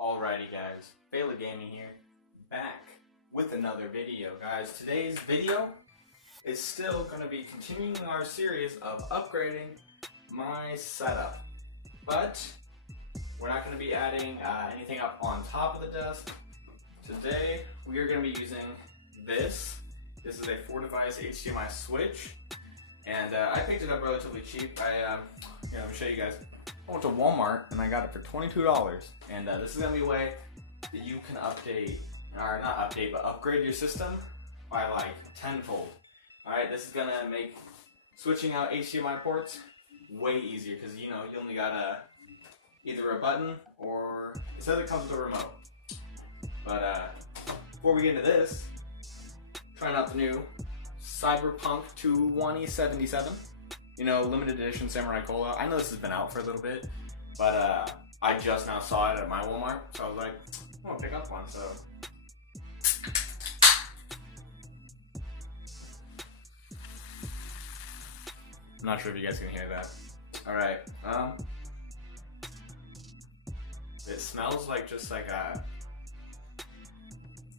Alrighty guys, FailAtGaming here, back with another video. Guys, today's video is still going to be continuing our series of upgrading my setup. But we're not going to be adding anything up on top of the desk. Today we are going to be using this. This is a 4-device HDMI switch, and I picked it up relatively cheap. Let me show you guys. I went to Walmart and I got it for $22, and this is going to be a way that you can update, or not update, but upgrade your system by like tenfold. Alright, this is going to make switching out HDMI ports way easier, because you only got either a button or it says it comes with a remote. But before we get into this, trying out the new Cyberpunk 2077. Limited edition Samurai Cola. I know this has been out for a little bit, but I just now saw it at my Walmart, so I was like, I want to pick up one. So I'm not sure if you guys can hear that. All right. It smells like just like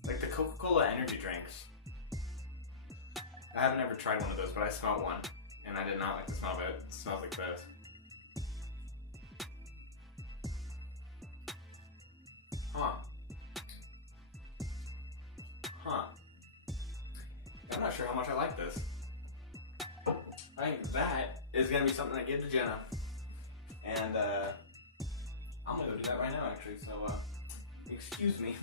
the Coca-Cola energy drinks. I haven't ever tried one of those, but I smelled one, and I did not like the smell of it. It smells like this. I'm not sure how much I like this. I think that is going to be something I give to Jenna. And I'm going to go do that right now, actually. So, excuse me.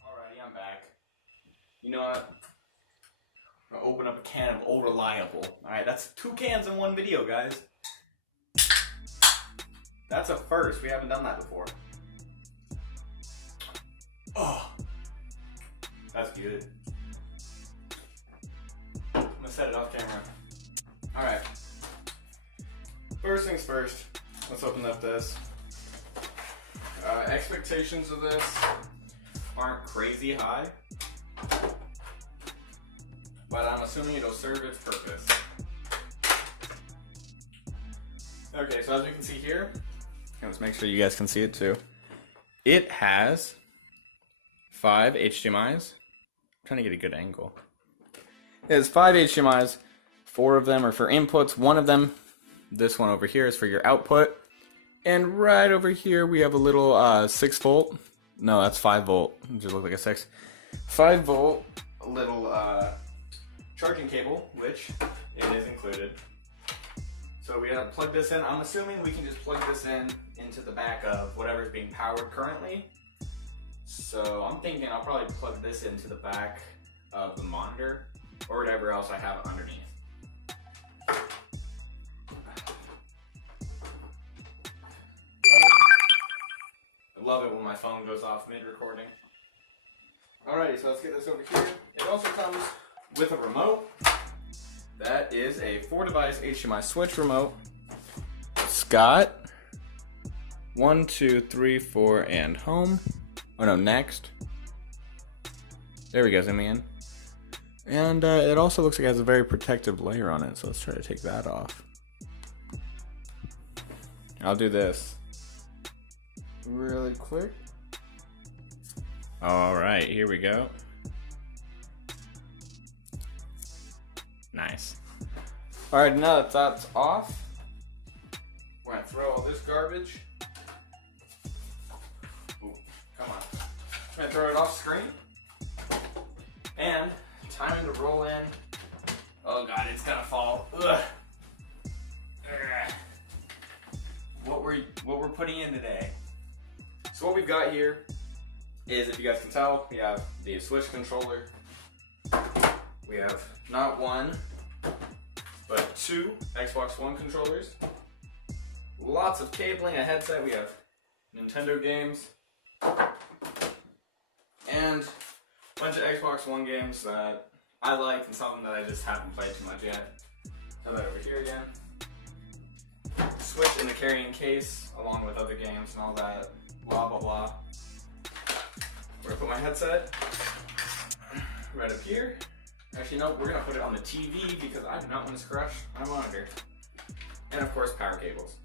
Alrighty, I'm back. You know what? I'm going to open up a can of Old Reliable. Alright, that's 2 cans in one video, guys. That's a first. We haven't done that before. Oh, that's good. I'm gonna set it off camera. Alright. First things first, let's open up this. Expectations of this aren't crazy high, but I'm assuming it'll serve its purpose. Okay, so as we can see here, let's make sure you guys can see it too. It has 5 HDMIs. I'm trying to get a good angle. It has 5 HDMIs. 4 of them are for inputs. 1 of them, this one over here, is for your output. And right over here we have a little 6 volt. No, that's 5 volt. It just looks like a 6. 5 volt little charging cable, which it is included. So we gotta plug this in. I'm assuming we can just plug this in into the back of whatever's being powered currently. So I'm thinking I'll probably plug this into the back of the monitor or whatever else I have underneath. I love it when my phone goes off mid-recording. Alrighty, so let's get this over here. It also comes with a remote. That is a 4-device HDMI switch remote. It's got 1, 2, 3, 4, and home. Oh no, next. There we go, zooming in. And it also looks like it has a very protective layer on it, so let's try to take that off. I'll do this really quick. Alright, here we go. Nice. Alright, now that that's off, we're gonna throw all this garbage. Ooh, come on. I'm gonna throw it off screen. And time to roll in. Oh god, it's gonna fall. Ugh. What we're putting in today. So what we've got here is, if you guys can tell, we have the Switch controller. We have not 1, but 2 Xbox One controllers. Lots of cabling, a headset. We have Nintendo games. And a bunch of Xbox One games that I like and something that I just haven't played too much yet. Have that over here again. Switch in the carrying case along with other games and all that. Blah blah blah. We're gonna put my headset right up here. Actually, no, we're gonna put it on the TV because I do not want to scratch my monitor. And of course, power cables.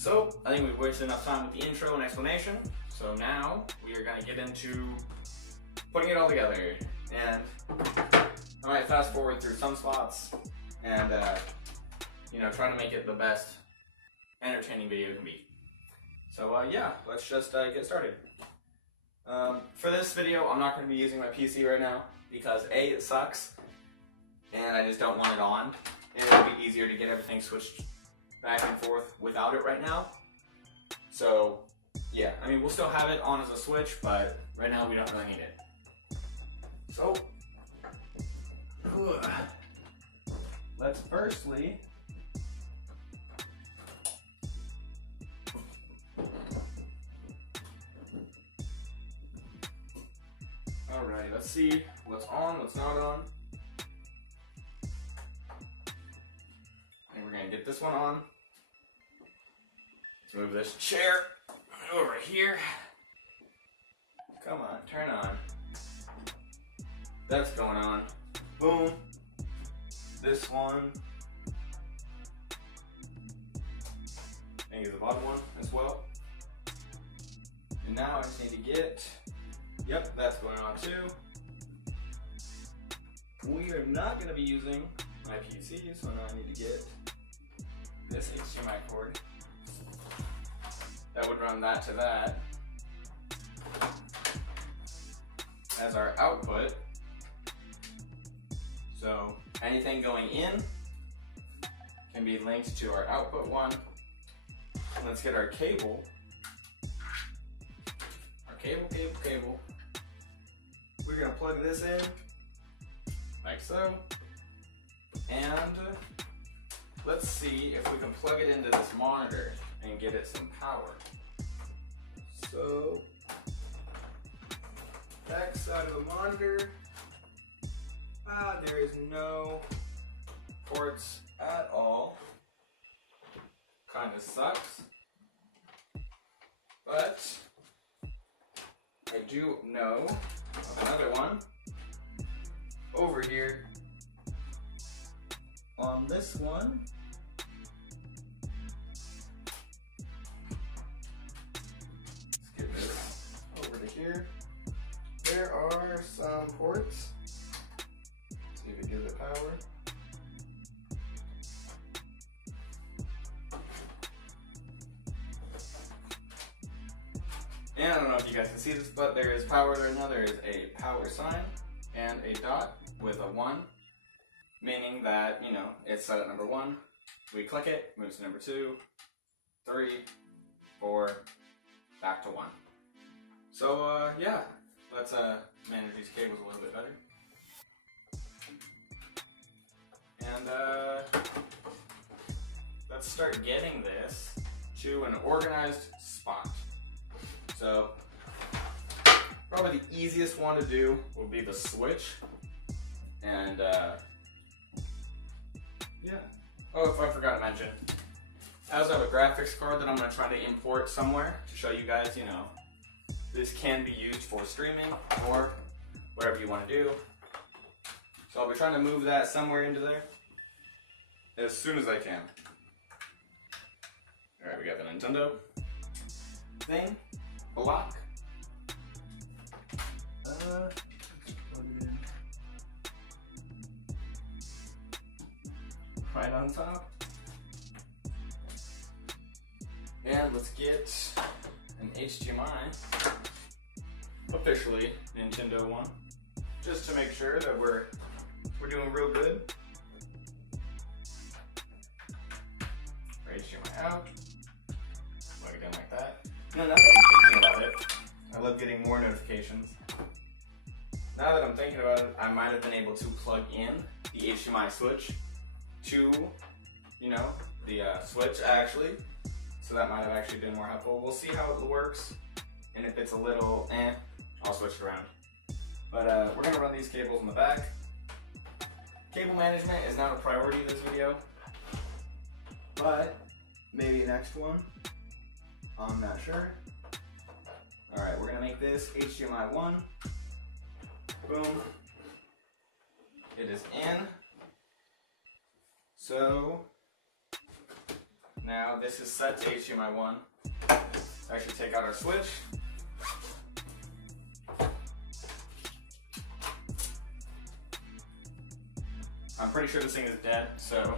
So I think we've wasted enough time with the intro and explanation. So now we are going to get into putting it all together. And I might fast forward through some spots and try to make it the best entertaining video can be. So yeah, let's just get started. For this video, I'm not going to be using my PC right now because A, it sucks, and I just don't want it on. And it'll be easier to get everything switched back and forth without it right now. So yeah, I mean, we'll still have it on as a switch, but right now we don't really need it. So let's firstly alright, let's see what's on, what's not on. And we're gonna get this one on. Let's move this chair over here. Come on, turn on. That's going on. Boom. This one. I think it's the bottom one as well. And now I just need to get, yep, that's going on too. We are not going to be using my PC, so now I need to get this HDMI cord. That would run that to that as our output. So anything going in can be linked to our output one. Let's get our cable. Our cable. We're gonna plug this in like so. And let's see if we can plug it into this monitor and get it some power. So back side of the monitor. There is no ports at all. Kind of sucks. But I do know of another one over here on this one. Let's get this over to here. There are some ports. See if it gives it power. And I don't know if you guys can see this, but there is power there now. There is a power sign and a dot with a 1, meaning that, it's set at number 1. We click it, moves to number 2, 3, 4, back to 1. So yeah, let's manage these cables a little bit better. And let's start getting this to an organized spot. So probably the easiest one to do would be the switch. And yeah. Oh, if I forgot to mention, I also have a graphics card that I'm going to try to import somewhere to show you guys, this can be used for streaming or whatever you want to do. So I'll be trying to move that somewhere into there as soon as I can. Alright, we got the Nintendo thing, block. Plug it in. Right on top. And let's get an HDMI, officially Nintendo one, just to make sure that we're doing real good. HDMI out, plug it in like that. Now that I'm thinking about it, I love getting more notifications. Now that I'm thinking about it, I might have been able to plug in the HDMI switch to, the switch actually. So that might have actually been more helpful. We'll see how it works, and if it's a little I'll switch it around. But we're gonna run these cables in the back. Cable management is not a priority in this video, but maybe next one. I'm not sure. All right, we're gonna make this HDMI 1. Boom. It is in. So Now this is set to HDMI 1. Let's actually take out our switch. I'm pretty sure this thing is dead, so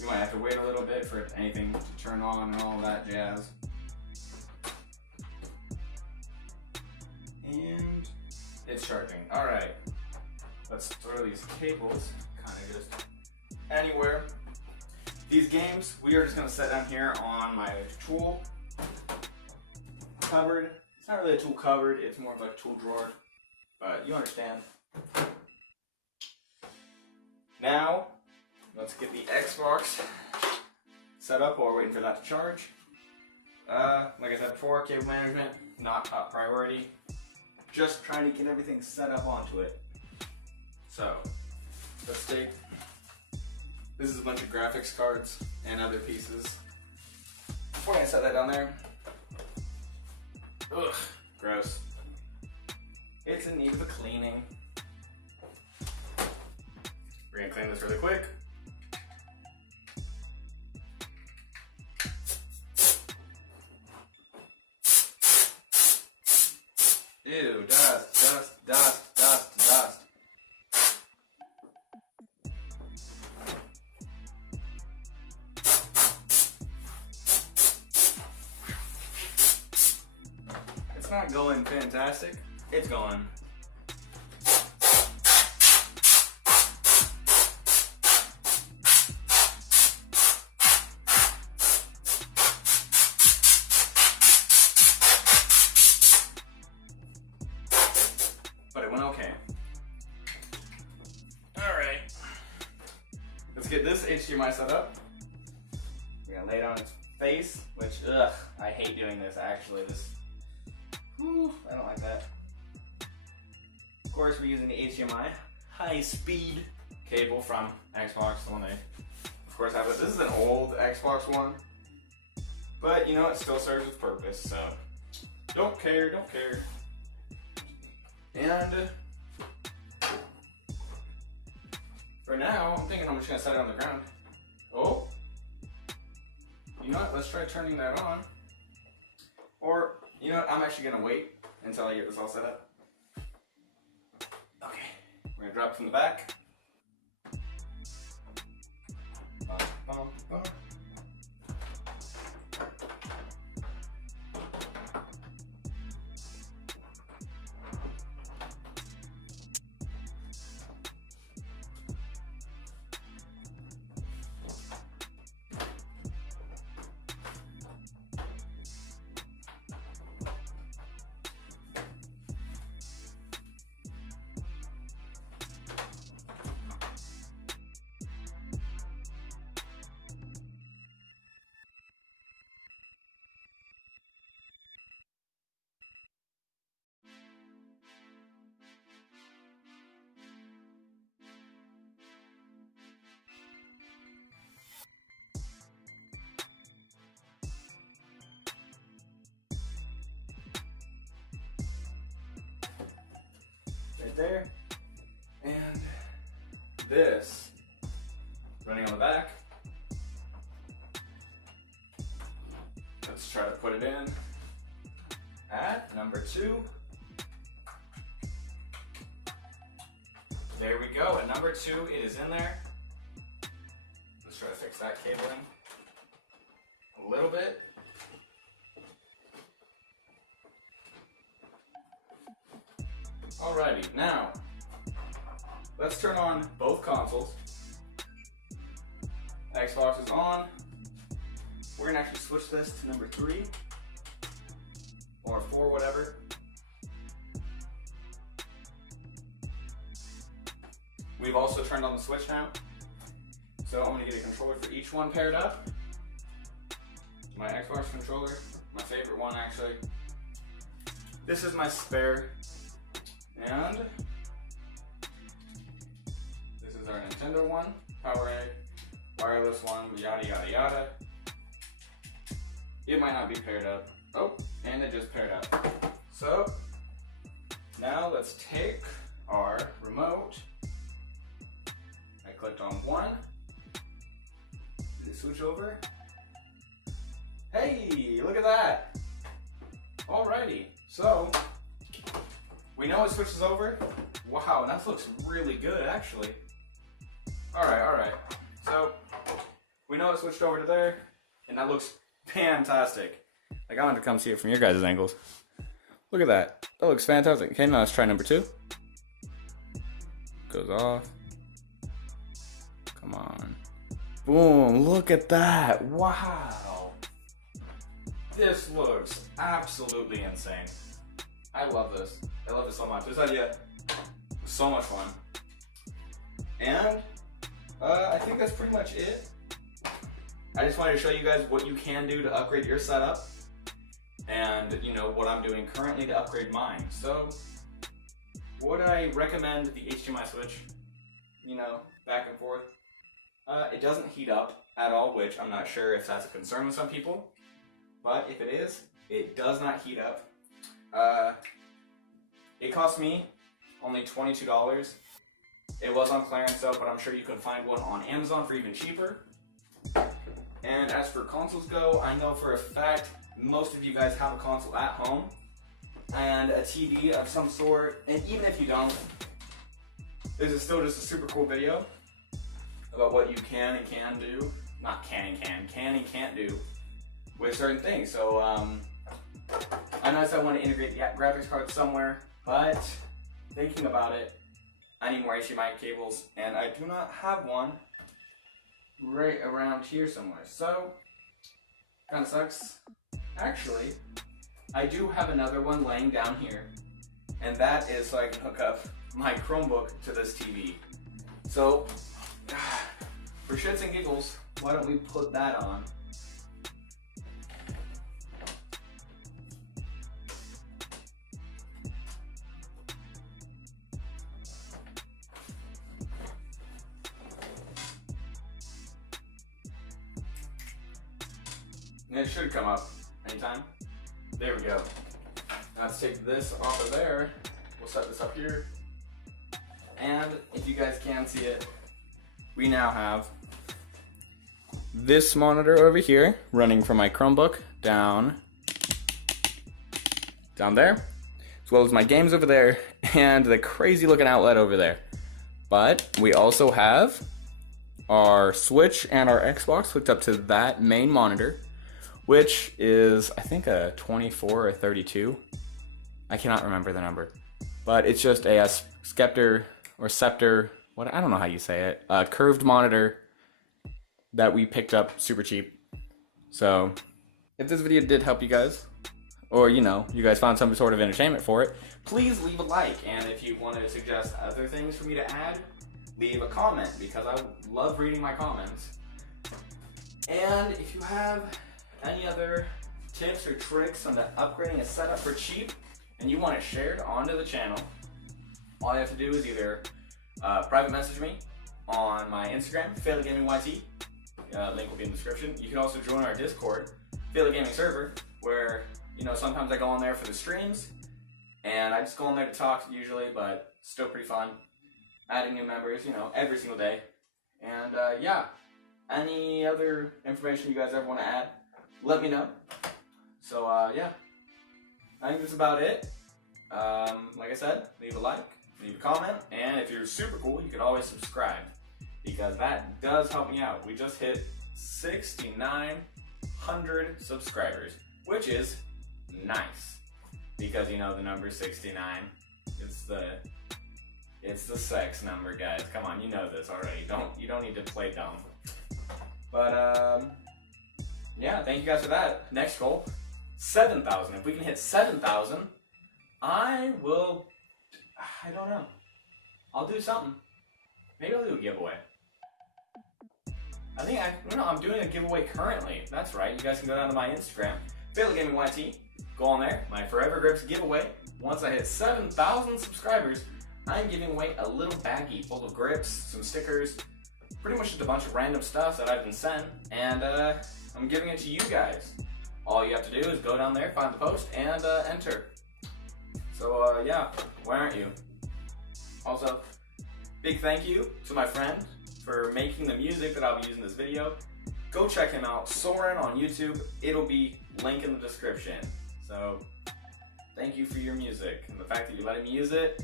we might have to wait a little bit for anything to turn on and all that jazz. And it's charging. Alright, let's throw these cables kind of just anywhere. These games, we are just going to set down here on my tool cupboard. It's not really a tool cupboard, it's more of like a tool drawer, but you understand. Now, let's get the Xbox set up while we're waiting for that to charge. Like I said before, cable management, not top priority. Just trying to get everything set up onto it. So, let's take, this is a bunch of graphics cards and other pieces. We're gonna set that down there. Ugh, gross. It's in need of a cleaning. We're gonna clean this really quick. Ew, dust, dust, dust, dust, dust. It's not going fantastic. It's going. But it went okay. Alright. Let's get this HDMI set up. We're gonna lay it on its face, which, ugh, I hate doing this actually. I don't like that. Of course, we're using the HDMI high-speed cable from Xbox, the one they, of course, have. This is an old Xbox One, but you know, it still serves its purpose, so don't care, don't care. And for now, I'm thinking I'm just gonna set it on the ground. Oh, you know what? Let's try turning that on. Or, you know what? I'm actually gonna wait until I get this all set up. Okay, we're gonna drop it from the back. Bum, bum, bum. Right there, and this running on the back. Let's try to put it in at number 2. There we go, at number 2 it is in there. Let's try to fix that cabling a little bit. Alrighty, now let's turn on both consoles. Xbox is on. We're gonna actually switch this to number 3 or 4, whatever. We've also turned on the switch now. So I'm gonna get a controller for each one paired up. My Xbox controller, my favorite one actually. This is my spare. And this is our Nintendo one, PowerA, wireless one, yada yada yada. It might not be paired up. Oh, and it just paired up. So now let's take our remote. I clicked on 1. Did it switch over? Hey, look at that. Alrighty, so we know it switches over. Wow, that looks really good actually. Alright. So we know it switched over to there, and that looks fantastic. Like, I want to come see it from your guys' angles. Look at that. That looks fantastic. Okay, now let's try number 2. Goes off. Come on. Boom, look at that. Wow. This looks absolutely insane. I love this. I love it so much. This idea was so much fun. And I think that's pretty much it. I just wanted to show you guys what you can do to upgrade your setup, and you know what I'm doing currently to upgrade mine. So would I recommend the HDMI switch, you know, back and forth? It doesn't heat up at all, which I'm not sure if that's a concern with some people, but if it is, it does not heat up. It cost me only $22. It was on clearance though, but I'm sure you can find one on Amazon for even cheaper. And as for consoles go, I know for a fact most of you guys have a console at home and a TV of some sort, and even if you don't, this is still just a super cool video about what you can and can't do. Not can and can't do with certain things. So I know I want to integrate the graphics card somewhere, but thinking about it, I need more HDMI cables, and I do not have one right around here somewhere. So kind of sucks. Actually, I do have another one laying down here, and that is so I can hook up my Chromebook to this TV. So for shits and giggles, why don't we put that on? And it should come up anytime. There we go. Now let's take this off of there. We'll set this up here. And if you guys can see it, we now have this monitor over here running from my Chromebook down there, as well as my games over there and the crazy looking outlet over there. But we also have our Switch and our Xbox hooked up to that main monitor, which is, I think, a 24 or 32. I cannot remember the number. But it's just a Scepter, I don't know how you say it, a curved monitor that we picked up super cheap. So, if this video did help you guys, or, you know, you guys found some sort of entertainment for it, please leave a like. And if you want to suggest other things for me to add, leave a comment, because I love reading my comments. And if you have any other tips or tricks on upgrading a setup for cheap and you want it shared onto the channel, all you have to do is either private message me on my Instagram, FailAtGaming, link will be in the description. You can also join our Discord, FailAtGaming server, where, you know, sometimes I go on there for the streams, and I just go on there to talk usually, but still pretty fun. Adding new members, you know, every single day. And yeah, any other information you guys ever want to add, let me know. So yeah, I think that's about it. Like I said, leave a like, leave a comment, and if you're super cool, you can always subscribe, because that does help me out. We just hit 6,900 subscribers, which is nice, because you know the number 69. It's the sex number, guys. Come on, you know this already. You don't need to play dumb. But yeah, thank you guys for that. Next goal, 7,000. If we can hit 7,000, I don't know. I'll do something. Maybe I'll do a giveaway. I'm doing a giveaway currently. That's right. You guys can go down to my Instagram, FailAtGaming. Go on there. My Forever Grips giveaway. Once I hit 7,000 subscribers, I'm giving away a little baggie full of grips, some stickers, pretty much just a bunch of random stuff that I've been sent, and I'm giving it to you guys. All you have to do is go down there, find the post, and enter. So yeah, why aren't you? Also, big thank you to my friend for making the music that I'll be using in this video. go check him out. Soren on YouTube. It'll be link in the description. So thank you for your music and the fact that you let me use it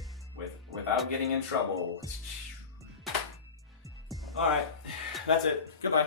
without getting in trouble. Alright, that's it. Goodbye.